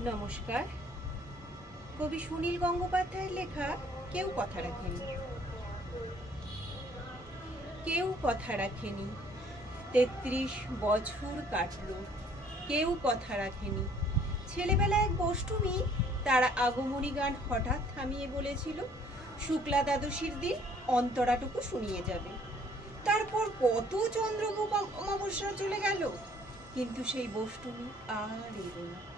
নমস্কার। কবি সুনীল গঙ্গোপাধ্যায়ের লেখা কেউ কথা রাখেনি। কেউ কথা রাখেনি। তেত্রিশ বছর কাটলো। কেউ কথা রাখেনি। ছেলেবেলা এক বষ্টমী তার আগমনী গান হঠাৎ থামিয়ে বলেছিল, শুক্লা দ্বাদশীর দিন অন্তরাটুকু শুনিয়ে যাবে। তারপর কত চন্দ্রভূপ অমাবস্যা চলে গেল। কিন্তু সেই বষ্টমী আর এলো না।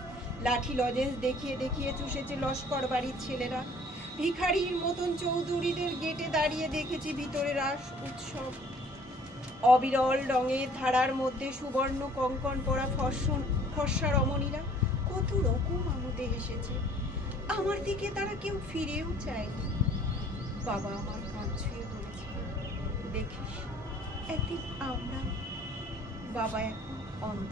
লাঠি লজেন্স দেখিয়ে দেখিয়ে চুষেছে লস্কর বাড়ির ছেলেরা। ভিখারির মতন চৌধুরীদের গেটে দাঁড়িয়ে দেখেছি ভিতরে রাস, উৎসব। অবিরল রঙের ধারার মধ্যে সুবর্ণ কঙ্কন পরা ফর্সন ফর্সা রমণীরা কত রকম আমোদে এসেছে আমার দিকে তারা কেউ ফিরেও চায়নি। বাবা আমার কান ছুঁয়ে বলেছিল দেখিস, একদিন আমরা বাবা এখন অন্ধ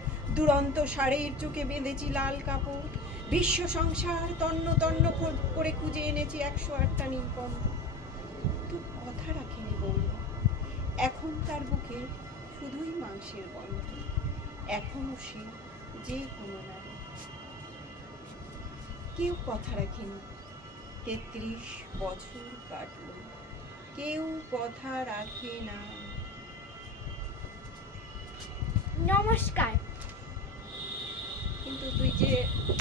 দুরন্ত শাড়ির চোখে বেঁধেছি লাল কাপড়। বিশ্ব সংসার তন্ন তন্ন কর- খুঁজে এনেছি একশো আটটা নীলকণ্ঠ। তোর কথা রাখেনি বলল এখন তার বুকে শুধুই মাংসের গন্ধ। এখনও সে যে কোনো নারী। কেউ কথা রাখেনি। তেত্রিশ বছর কাটলো। কেউ কথা রাখে না। নমস্কার। কিন্তু তুই যে